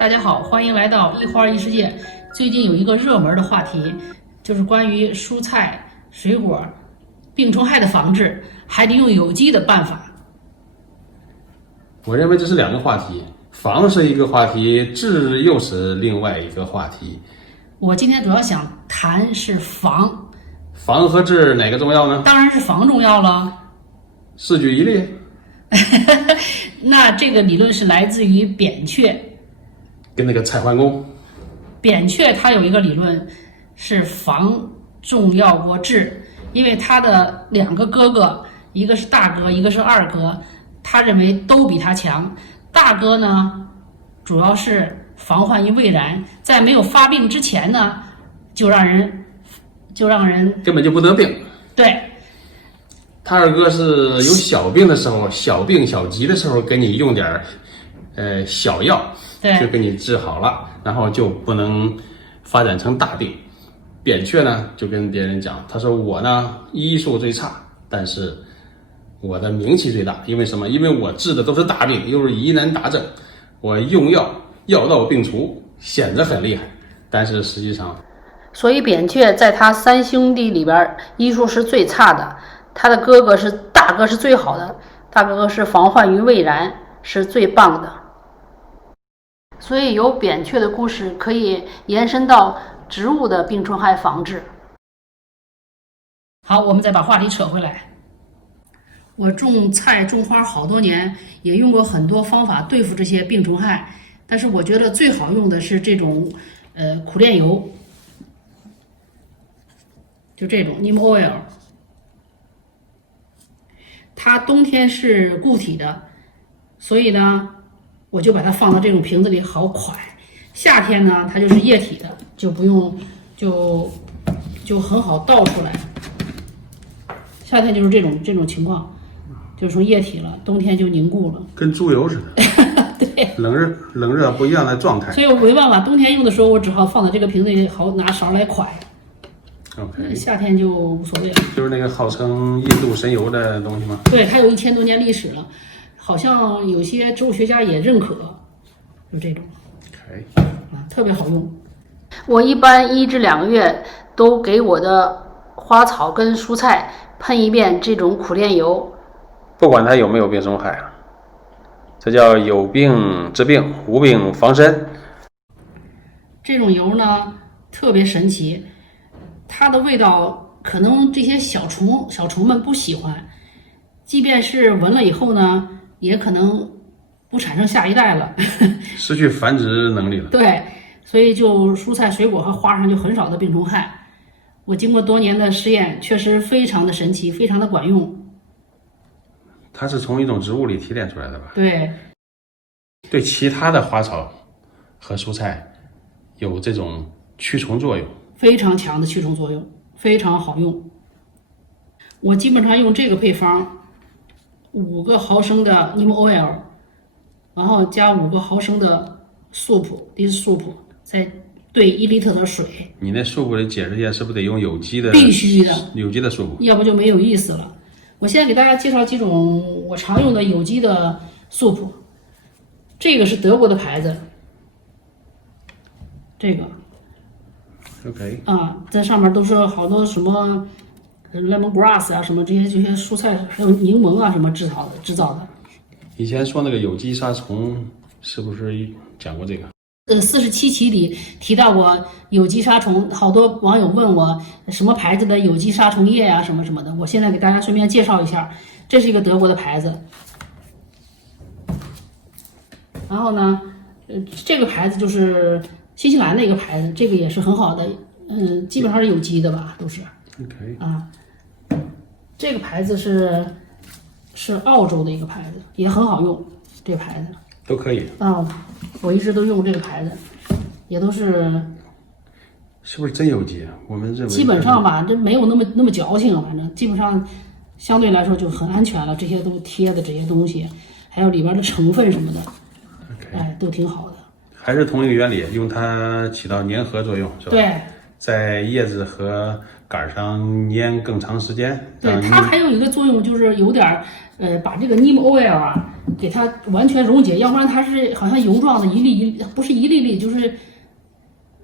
大家好，欢迎来到一花一世界。最近有一个热门的话题，就是关于蔬菜、水果病虫害的防治，还得用有机的办法。我认为这是两个话题，防是一个话题，治又是另外一个话题。我今天主要想谈是防，防和治哪个重要呢？当然是防重要了。四举一例。那这个理论是来自于扁鹊，跟那个蔡桓公。扁鹊他有一个理论是防重要过治，因为他的两个哥哥，一个是大哥，一个是二哥，他认为都比他强。大哥呢，主要是防患于未然，在没有发病之前呢，就让人根本就不得病。对。他二哥是有小病的时候，小病小疾的时候，给你用点小药，对，就给你治好了，然后就不能发展成大病。扁鹊呢，就跟别人讲，他说我呢医术最差，但是我的名气最大，因为什么？因为我治的都是大病，又是疑难杂症，我用药药到病除，显得很厉害，但是实际上，所以扁鹊在他三兄弟里边医术是最差的，他的大哥是最好的，大哥哥是防患于未然，是最棒的。所以由扁鹊的故事可以延伸到植物的病虫害防治。好，我们再把话题扯回来。我种菜种花好多年，也用过很多方法对付这些病虫害，但是我觉得最好用的是这种苦楝油，就这种 neem oil。它冬天是固体的，所以呢，我就把它放到这种瓶子里好蒯。夏天呢，它就是液体的，就不用就很好倒出来。夏天就是这种情况，就是说液体了，冬天就凝固了，跟猪油似的。对，冷热不一样的状态。所以我没办法，冬天用的时候我只好放在这个瓶子里，好拿勺来蒯。OK， 夏天就无所谓了。就是那个号称印度神油的东西吗？对，它有1000多年历史了，好像有些植物学家也认可，就这种。OK， 特别好用。我一般1至2个月都给我的花草跟蔬菜喷一遍这种苦楝油，不管它有没有病虫害，这叫有病治病，无病防身。这种油呢特别神奇，它的味道可能这些小虫们不喜欢，即便是闻了以后呢，也可能不产生下一代了，失去繁殖能力了。对，所以就蔬菜水果和花上就很少的病虫害。我经过多年的实验，确实非常的神奇，非常的管用。它是从一种植物里提炼出来的吧？对，对其他的花草和蔬菜有这种驱虫作用，非常强的驱虫作用，非常好用。我基本上用这个配方，5个毫升的 neem oil， 然后加5个毫升的 dish soup， 再兑1litre的水。你那素里解释一下，是不是得用有机的？必须的，有机的素。要不就没有意思了。我现在给大家介绍几种我常用的有机的 soup。这个是德国的牌子，这个 OK 啊，在上面都是好多什么 lemongrass 啊，什么这些蔬菜，还有柠檬啊什么制造的。以前说那个有机杀虫，是不是讲过这个？47期里提到过有机杀虫，好多网友问我什么牌子的有机杀虫液啊，什么什么的。我现在给大家顺便介绍一下，这是一个德国的牌子。然后呢，这个牌子就是新西兰的一个牌子，这个也是很好的，基本上是有机的吧，都是。OK 啊，这个牌子是澳洲的一个牌子，也很好用，这个牌子。都可以。我一直都用这个牌子，也都是不是真有机啊？我们认为基本上吧，这没有那么矫情，反正基本上相对来说就很安全了。这些都贴的这些东西，还有里边的成分什么的，都挺好的。还是同一个原理，用它起到粘合作用，是吧？对，在叶子和杆上粘更长时间。对，它还有一个作用就是有点把这个 neem oil 啊给它完全溶解，要不然它是好像油状的，一粒一粒，不是一粒粒，就是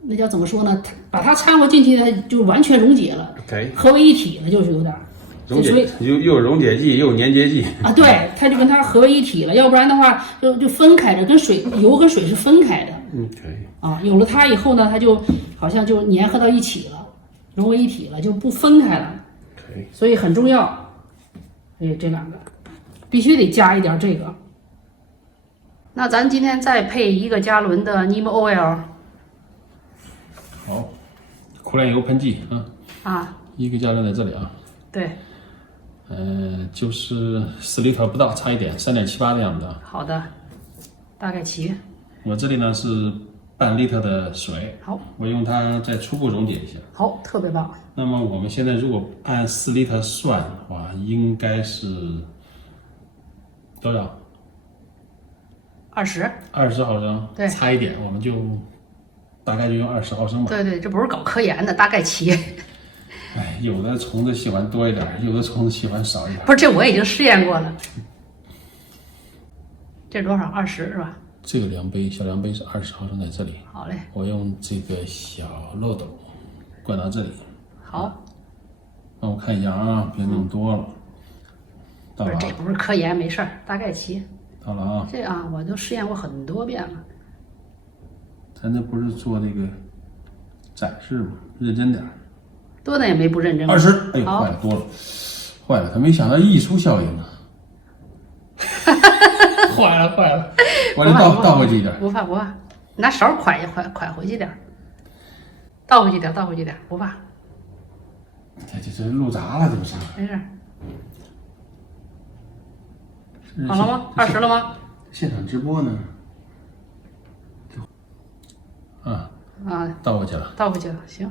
那叫怎么说呢？把它掺和进去，它就完全溶解了， OK， 合为一体了，就是有点儿。溶所以解又有溶解剂，又有粘结剂啊，对，它就跟它合为一体了，要不然的话就分开着，跟水油跟水是分开的。OK，啊，有了它以后呢，它就好像就粘合到一起了，融为一体了，就不分开了。OK，所以很重要。这两个必须得加一点这个。那咱今天再配1个加仑的 Neem Oil 好，苦楝油喷剂啊，1个加仑在这里啊。对，就是4厘头不到，差一点，3.78的样子啊。好的，大概齐。我这里呢是半厘头的水，好，我用它再初步溶解一下。好，特别棒。那么我们现在如果按4厘头算的话，应该是多少20 ？20毫升，对差一点，我们就大概就用20毫升吧。对对，这不是搞科研的，大概齐。哎，有的虫子喜欢多一点，有的虫子喜欢少一点。不是，这我已经试验过了。这多少？20是吧？这个量杯，小量杯是20毫升在这里。好嘞。我用这个小漏斗灌到这里。好。那我看一下啊，别弄多了。到不是，了啊，这不是科研，没事儿，大概齐。到了啊。这啊，我都试验过很多遍了。咱这不是做那个展示吗？认真点儿。多的也没不认真。 20，哎呦，好坏了，多了，坏了，他没想到溢出效应啊！坏了，坏了，我得倒回去一点。不怕不怕，拿勺蒯回去点儿，倒回去点儿，倒回去点儿，不怕，这录砸了，这不是？没事儿。好了吗？20了吗？现场直播呢。啊，倒回去了，倒回去了，行。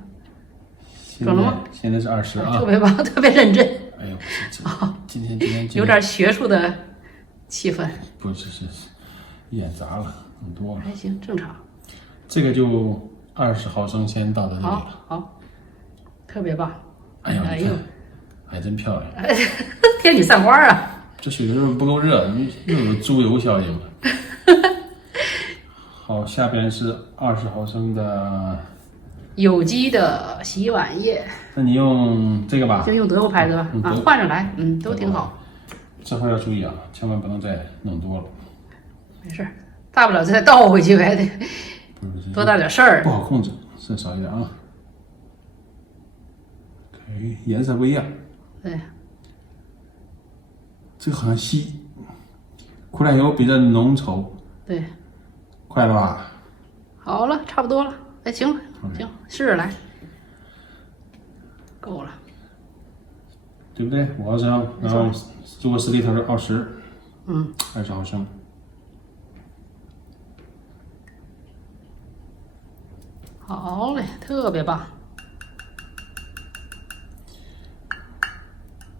准了吗？现在是20啊，特别棒，特别认真。哎呦，今天有点学术的气氛。不是演砸了，很多了。还行，正常。这个就20毫升，先倒到这里了。好，特别棒。哎呦，还真漂亮。天女散花啊！这水是不是不够热？又有猪油效应了。好，下边是20毫升的有机的洗碗液。那你用这个吧，就用德国牌子吧，换着来，都挺好。这会要注意啊，千万不能再弄多了。没事，大不了再倒回去呗，得多大点事儿。不好控制，剩少一点啊。OK，颜色不一样。对，这个好像稀，苦楝油比较浓稠。对，快了吧？好了，差不多了。哎，行了，行，试着来，够了，对不对？5毫升，然后如果4厘头是20，20毫升。好嘞，特别棒。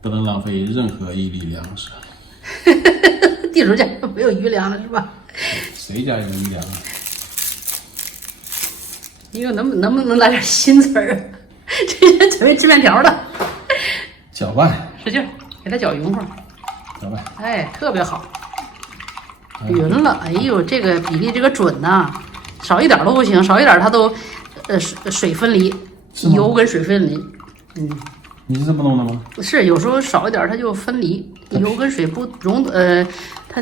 不能浪费任何一粒粮食。地主家没有余粮了是吧？谁家有余粮啊？你说能不能来点新词儿？这人准备吃面条了。搅拌，使劲给它搅匀乎。搅拌。哎，特别好。匀了，哎呦，这个比例这个准呐，少一点都不行，少一点它都水分离，油跟水分离。你是这么弄的吗？是，有时候少一点它就分离，油跟水不融，它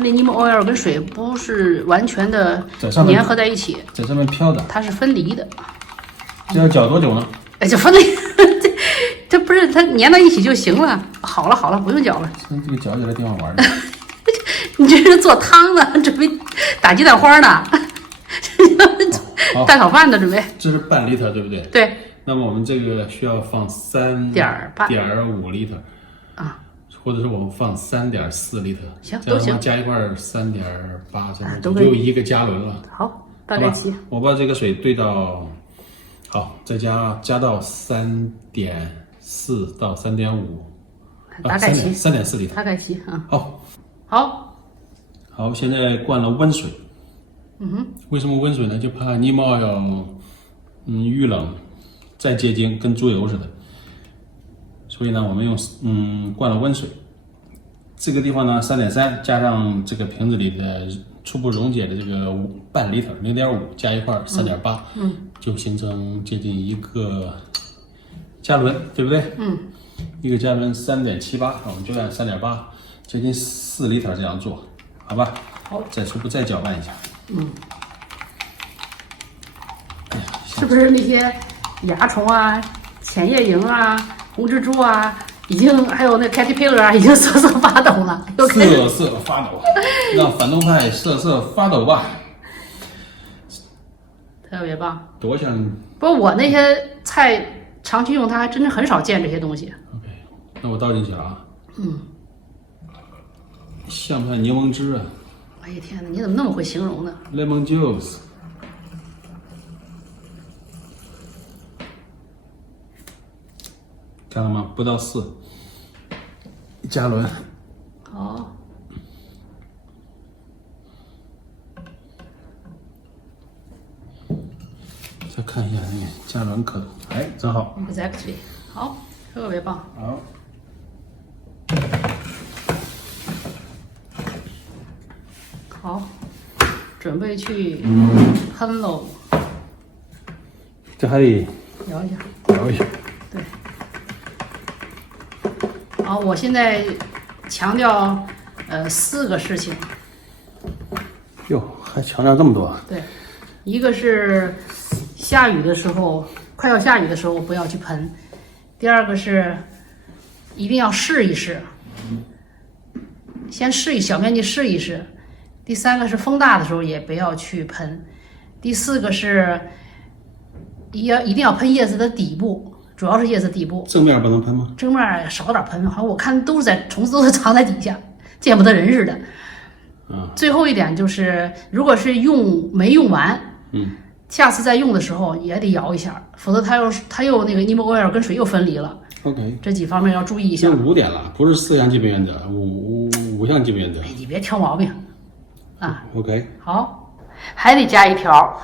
那 Neem Oil 跟水不是完全的粘合在一起，在上面飘的，它是分离的。这要搅多久呢？哎，就分离，这不是它粘到一起就行了。好了，不用搅了。这个搅起来挺好玩的。你这是做汤呢，准备打鸡蛋花呢，蛋炒饭呢，准备。这是半厘头，对不对？对。那么我们这个需要放3.5厘头啊，或者是我们放3.4厘头，行，都行。加一块3.8，都就1个加仑了。好，大概齐。我把这个水兑到，好，再加到3.4到3.5，大概齐，3.4厘头，大概齐啊。好，现在灌了温水。为什么温水呢？就怕Neem Oil遇冷再结晶，跟猪油似的。所以呢，我们用灌了温水，这个地方呢3.3加上这个瓶子里的初步溶解的这个半厘特0.5加一块3.8，就形成接近一个加仑，对不对？一个加仑3.78，我们就按3.8，接近4厘特这样做，好吧？好，再初步再搅拌一下。是不是那些蚜虫啊、浅叶蝇啊、红蜘蛛啊，已经还有那 caterpillar 啊，已经瑟瑟发抖了，都开始瑟瑟发抖，让反动派瑟瑟发抖吧！特别棒。多像不过我那些菜长期用它，还真的很少见这些东西。 OK， 那我倒进去了啊。像不像柠檬汁啊哎呀天哪，你怎么那么会形容呢？ ？Lemon juice。看到吗？不到4加仑。好，再看一下那个加仑刻度，哎，真好。exactly， 好，特别棒。好。好，准备去喷喽，这还得摇一下。摇一下。对。好，我现在强调4个事情。哟，还强调这么多。对，一个是下雨的时候，快要下雨的时候不要去喷；第二个是一定要试一试，先小面积试一试；第三个是风大的时候也不要去喷；第四个是一定要喷叶子的底部，主要是叶子底部，正面不能喷吗？正面少点喷，好像我看都是虫子都是藏在底下，见不得人似的。最后一点就是，如果是没用完，下次再用的时候也得摇一下，否则它又那个 neem oil 跟水又分离了。OK， 这几方面要注意一下。这5点了，不是4项基本原则，五项基本原则。哎，你别挑毛病啊。OK， 好，还得加一条，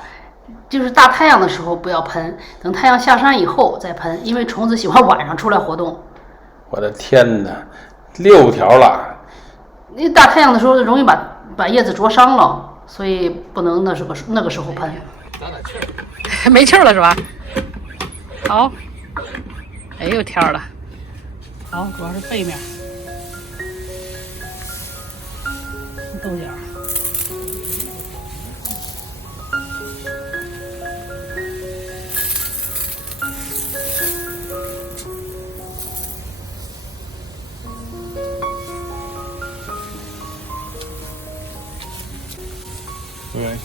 就是大太阳的时候不要喷，等太阳下山以后再喷，因为虫子喜欢晚上出来活动。我的天哪，6条了。因为大太阳的时候容易把叶子灼伤了，所以不能那个时候喷。没气儿了是吧？好，哎有天儿了。好，主要是背面，豆角。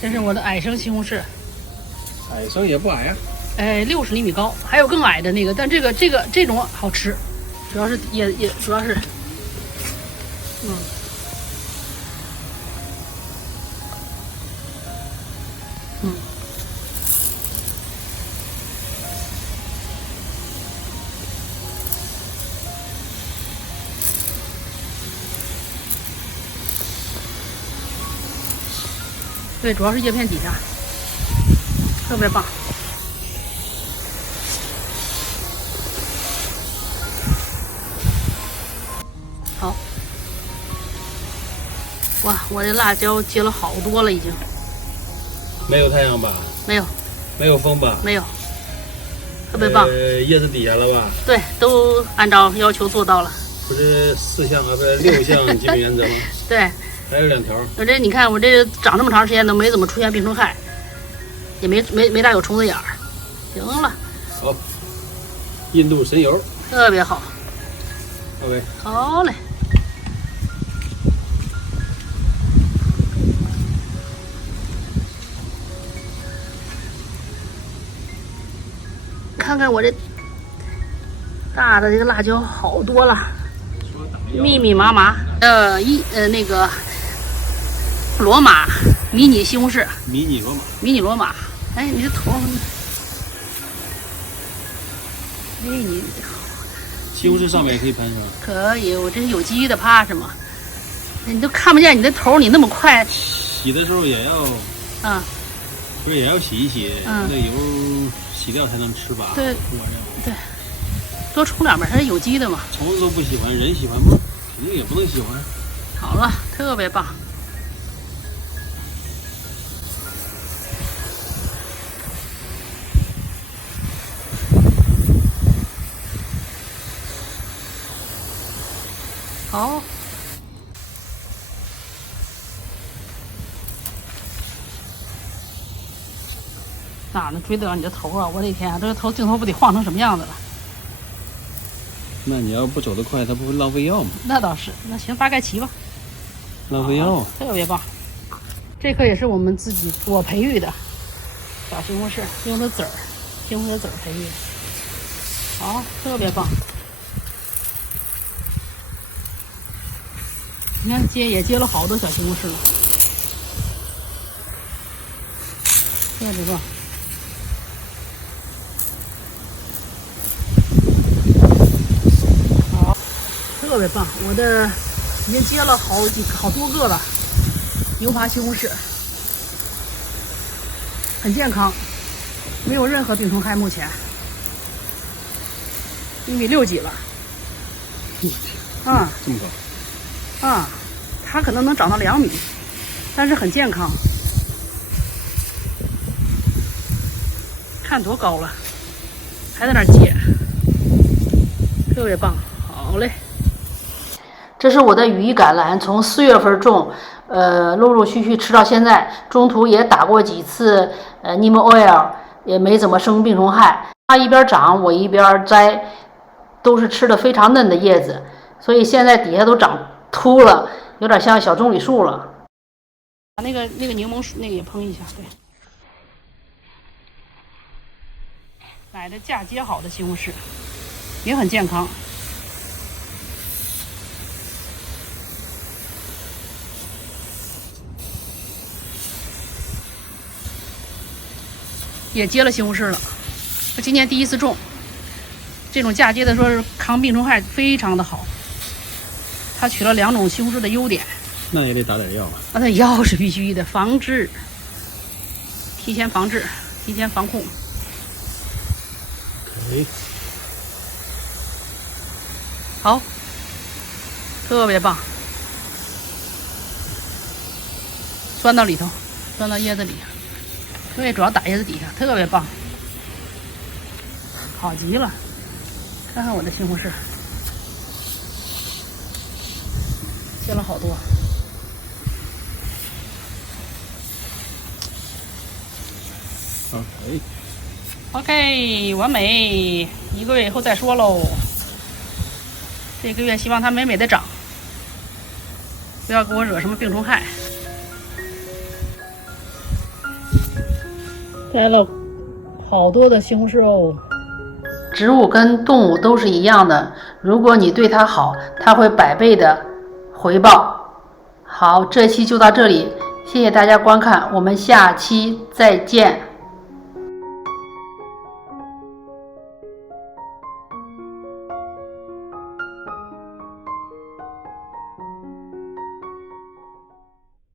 这是我的矮生西红柿，矮生也不矮呀。60厘米高，还有更矮的那个，但这种好吃，主要是也主要是，对，主要是叶片底下，特别棒。好，哇，我这辣椒结了好多了，已经。没有太阳吧？没有，没有风吧？没有，特别棒。叶子底下了吧？对，都按照要求做到了。不是4项不是6项基本原则吗？对。还有2条。你看我这长这么长时间都没怎么出现病虫害，也没大有虫子眼儿。行了。好。印度神油。特别好。OK。好嘞。看看我这大的这个辣椒好多了，密密麻麻。那个罗马迷你西红柿，迷你罗马。哎，你这头，哎你西红柿上面也可以喷是吧？可以，我这是有机的，怕什么？你都看不见你的头，你那么快。洗的时候也要，不是也要洗一洗，那油洗掉才能吃吧？对，对，多冲两遍，它是有机的嘛。虫子都不喜欢，人喜欢吗？肯定也不能喜欢。好了，特别棒。好。哪能追得了你的头啊！我的天啊，这个镜头不得晃成什么样子了？那你要不走得快，它不会浪费药吗？那倒是。那行，大概齐吧。浪费药，特别棒。这颗也是我培育的小西红柿，用的籽儿，西红柿籽儿培育的。好，特别棒。你看也结了好多小西红柿了，特别棒。好，特别棒。我的已经结了好多个了，牛耙西红柿，很健康，没有任何病虫害。目前1.6米了。啊，这么高。啊，它可能能长到2米，但是很健康。看多高了，还在那儿结，特别棒。好嘞，这是我的羽衣甘蓝，从4月份种，陆陆续续吃到现在，中途也打过几次Neem Oil， 也没怎么生病虫害。它一边长我一边摘，都是吃的非常嫩的叶子，所以现在底下都长秃了，有点像小棕榈树了。把那个柠檬树那个也烹一下，对。买的嫁接好的西红柿，也很健康。也结了西红柿了，我今年第一次种。这种嫁接的说是抗病虫害非常的好。它取了2种西红柿的优点。那也得打点药啊。那药是必须的，防治，提前防治，提前防控。好，特别棒，钻到里头，钻到叶子里，对，主要打叶子底下，特别棒，好极了。看看我的西红柿，结了好多。OK， 完美。1个月以后再说喽。这个月希望它美美的长，不要给我惹什么病虫害。摘了好多的西红柿哦。植物跟动物都是一样的，如果你对它好，它会100倍的回报。好，这期就到这里，谢谢大家观看，我们下期再见。